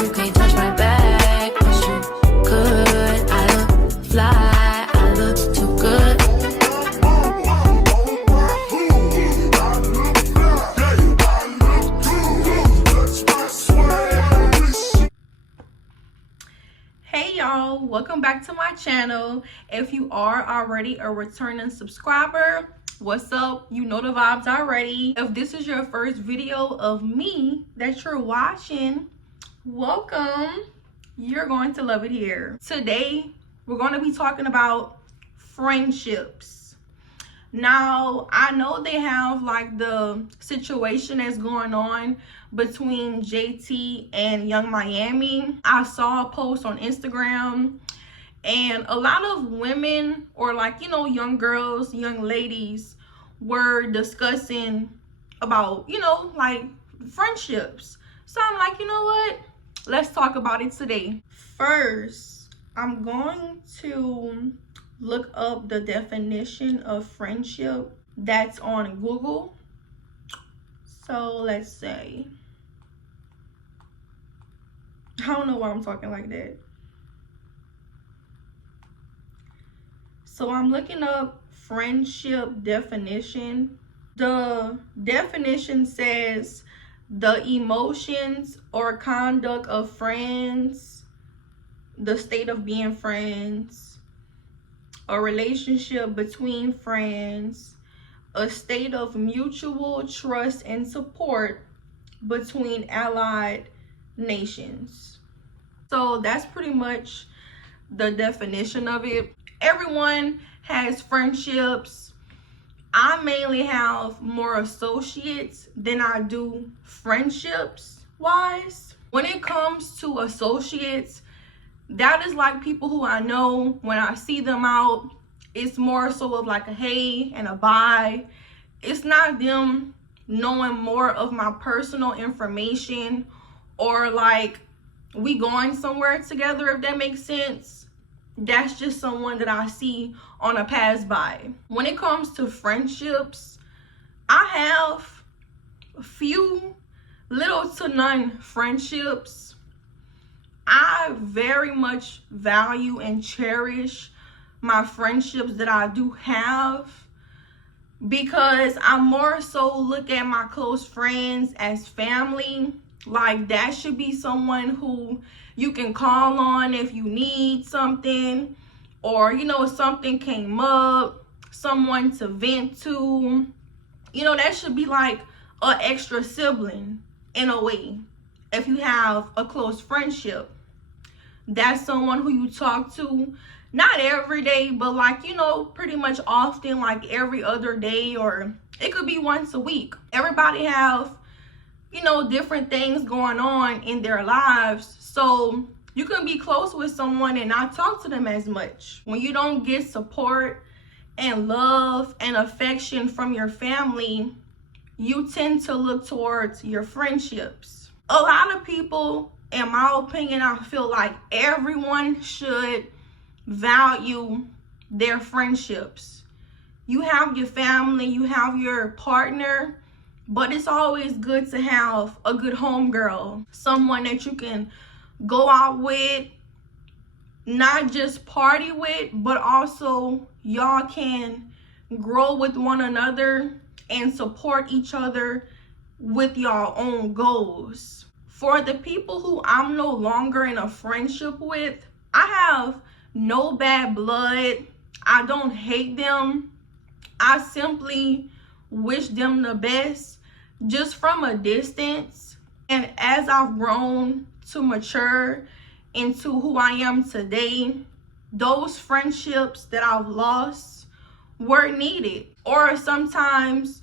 You can't touch my back, but you could. I look fly, I look too good. Hey y'all, welcome back to my channel. If you are already a returning subscriber, what's up? You know the vibes already. If this is your first video of me that you're watching, welcome. You're going to love it here. Today we're going to be talking about friendships. Now, I know they have like the situation that's going on between JT and Young Miami. I saw a post on Instagram, and a lot of women, or like, you know, young girls, young ladies, were discussing about, you know, like friendships. So I'm like, you know what? Let's talk about it today. First, I'm going to look up the definition of friendship that's on Google. So let's say, I don't know why I'm talking like that. So I'm looking up friendship definition. The definition says the emotions or conduct of friends, the state of being friends, a relationship between friends, a state of mutual trust and support between allied nations. So that's pretty much the definition of it. Everyone has friendships. I mainly have more associates than I do friendships wise. When it comes to associates, that is like people who I know. When I see them out, it's more so of like a hey and a bye. It's not them knowing more of my personal information, or like we going somewhere together, if that makes sense. That's just someone that I see on a pass by. When it comes to friendships, I have a few, little to none friendships. I very much value and cherish my friendships that I do have, because I more so look at my close friends as family. Like, that should be someone who you can call on if you need something, or, you know, if something came up, someone to vent to. You know, that should be like an extra sibling in a way. If you have a close friendship, that's someone who you talk to, not every day, but like, you know, pretty much often, like every other day, or it could be once a week. Everybody have, you know, different things going on in their lives. So you can be close with someone and not talk to them as much. When you don't get support and love and affection from your family, you tend to look towards your friendships. A lot of people, in my opinion, I feel like everyone should value their friendships. You have your family, you have your partner, but it's always good to have a good homegirl, someone that you can go out with, not just party with, but also y'all can grow with one another and support each other with y'all own goals. For the people who I'm no longer in a friendship with, I have no bad blood. I don't hate them. I simply wish them the best, just from a distance. And as I've grown to mature into who I am today, those friendships that I've lost were needed. Or sometimes,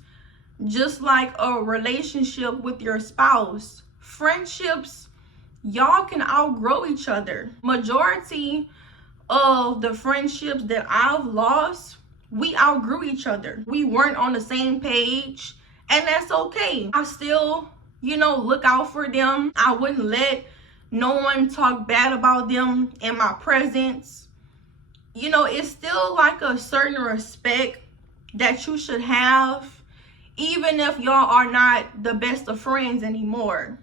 just like a relationship with your spouse, friendships, y'all can outgrow each other. Majority of the friendships that I've lost, we outgrew each other. We weren't on the same page, and that's okay. I still, you know, look out for them. I wouldn't let no one talk bad about them in my presence. You know, it's still like a certain respect that you should have, even if y'all are not the best of friends anymore.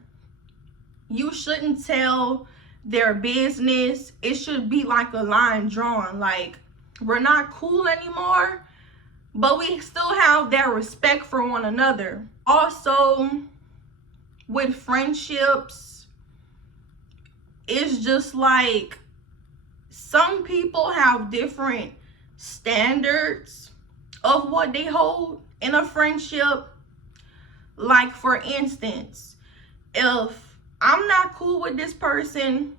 you shouldn't tell their business. It should be like a line drawn, like we're not cool anymore, but we still have that respect for one another. Also, with friendships, it's just like some people have different standards of what they hold in a friendship. Like, for instance, if I'm not cool with this person,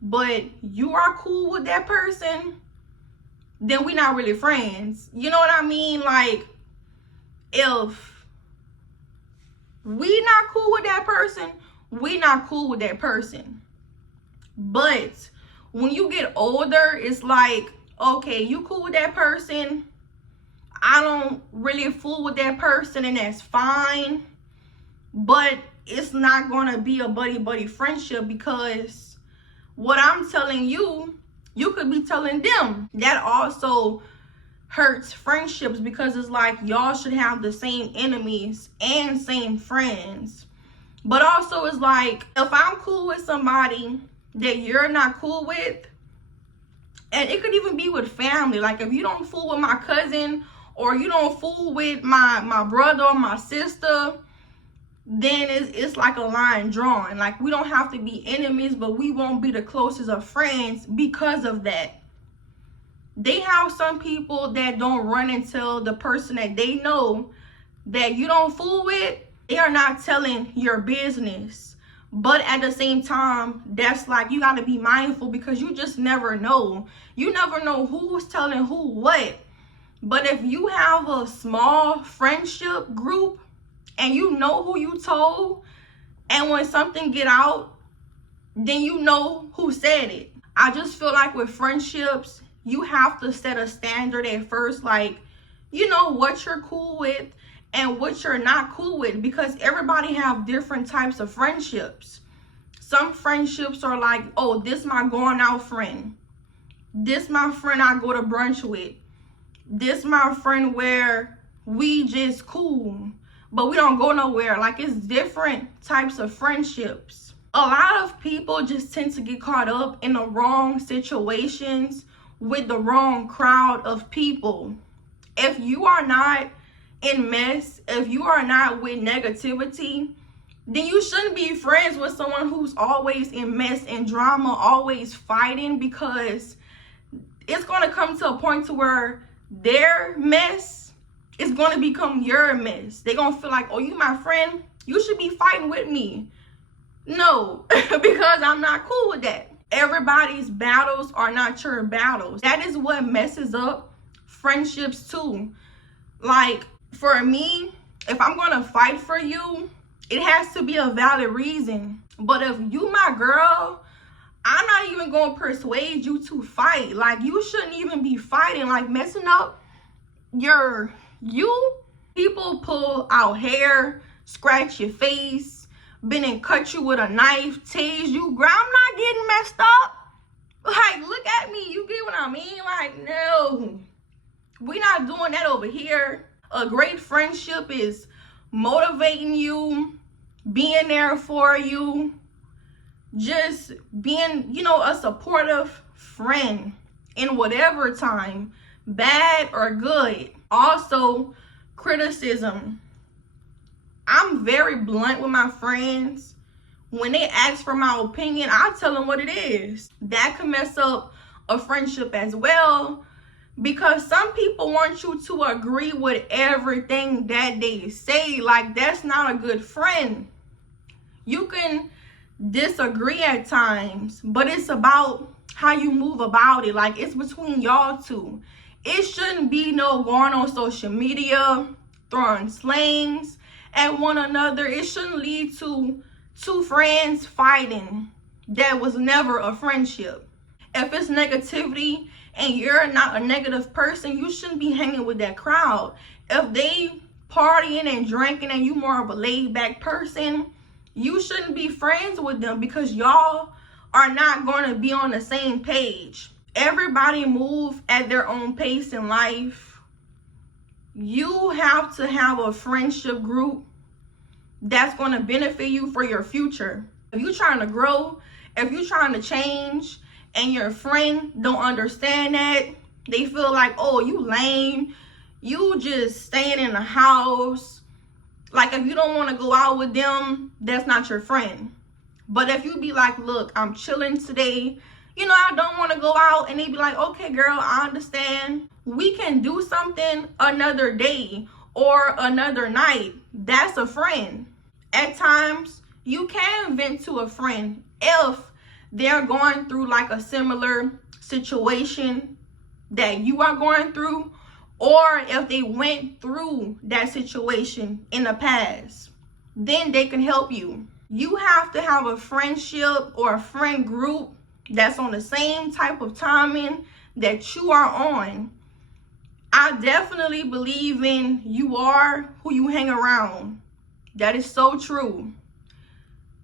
but you are cool with that person, then we're not really friends. You know what I mean? Like, if we not cool with that person, we not cool with that person. But when you get older, it's like, okay, you cool with that person, I don't really fool with that person, and that's fine. But it's not gonna be a buddy friendship, because what I'm telling you, you could be telling them. That also hurts friendships, because it's like y'all should have the same enemies and same friends. But also, it's like, if I'm cool with somebody that you're not cool with, and it could even be with family, like if you don't fool with my cousin, or you don't fool with my brother or my sister, then it's like a line drawn. Like, we don't have to be enemies, but we won't be the closest of friends because of that. They have some people that don't run until the person that they know that you don't fool with, they are not telling your business. But at the same time, that's like, you got to be mindful, because you just never know. You never know who's telling who what. But if you have a small friendship group and you know who you told, and when something get out, then you know who said it. I just feel like with friendships, you have to set a standard at first, like, you know, what you're cool with and what you're not cool with, because everybody have different types of friendships. Some friendships are like, oh, this my going out friend. This my friend I go to brunch with. This my friend where we just cool, but we don't go nowhere. Like, it's different types of friendships. A lot of people just tend to get caught up in the wrong situations with the wrong crowd of people. If you are not in mess, if you are not with negativity, then you shouldn't be friends with someone who's always in mess and drama, always fighting, because it's going to come to a point to where their mess is going to become your mess. They're going to feel like, oh, you my friend, you should be fighting with me. No, because I'm not cool with that. Everybody's battles are not your battles. That is what messes up friendships too. Like, for me, if I'm going to fight for you, it has to be a valid reason. But if you my girl, I'm not even going to persuade you to fight. Like, you shouldn't even be fighting, like messing up you. People pull out hair, scratch your face, been and cut you with a knife, tase you. Girl, I'm not getting messed up. Like, look at me. You get what I mean? Like, no. We're not doing that over here. A great friendship is motivating you, being there for you, just being, you know, a supportive friend in whatever time, bad or good. Also, criticism. I'm very blunt with my friends. When they ask for my opinion, I tell them what it is. That can mess up a friendship as well, because some people want you to agree with everything that they say. Like, that's not a good friend. You can disagree at times, but it's about how you move about it. Like, it's between y'all two. It shouldn't be no going on social media, throwing slangs at one another. It shouldn't lead to two friends fighting. That was never a friendship. If it's negativity and you're not a negative person, you shouldn't be hanging with that crowd. If they partying and drinking and you more of a laid back person, you shouldn't be friends with them, because y'all are not going to be on the same page. Everybody move at their own pace in life. You have to have a friendship group that's going to benefit you for your future. If you're trying to grow, if you're trying to change, and your friend don't understand that, they feel like, oh, you lame, you just staying in the house. Like, if you don't want to go out with them, that's not your friend. But if you be like, look, I'm chilling today, you know, I don't want to go out, and they be like, okay, girl, I understand. We can do something another day or another night. That's a friend. At times, you can vent to a friend if they're going through like a similar situation that you are going through, or if they went through that situation in the past, then they can help you. You have to have a friendship or a friend group that's on the same type of timing that you are on. I definitely believe in you are who you hang around. That is so true.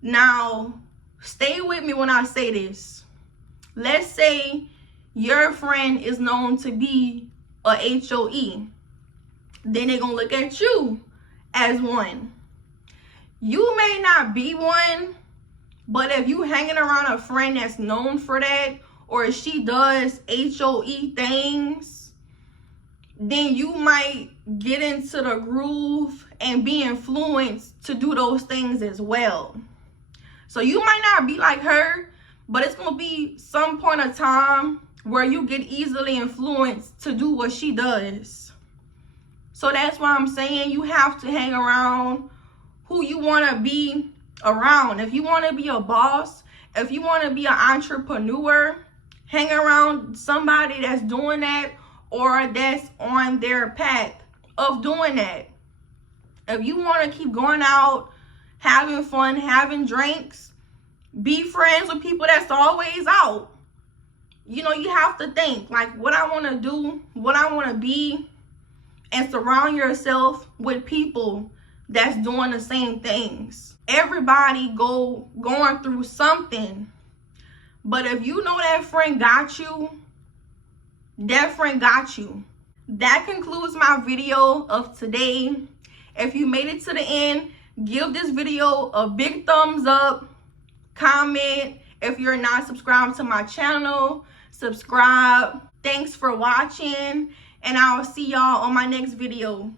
Now, stay with me when I say this. Let's say your friend is known to be a HOE. Then they're going to look at you as one. You may not be one, but if you hanging around a friend that's known for that, or if she does HOE things, then you might get into the groove and be influenced to do those things as well. So you might not be like her, but it's going to be some point of time where you get easily influenced to do what she does. So that's why I'm saying you have to hang around who you want to be around. If you want to be a boss, if you want to be an entrepreneur, hang around somebody that's doing that or that's on their path of doing that. If you want to keep going out, having fun, having drinks, be friends with people that's always out. You know, you have to think like what I want to do, what I want to be, and surround yourself with people that's doing the same things. Everybody going through something. But if you know that friend got you, that friend got you. That concludes my video of today. If you made it to the end, give this video a big thumbs up. Comment. If you're not subscribed to my channel, subscribe. Thanks for watching, and I'll see y'all on my next video.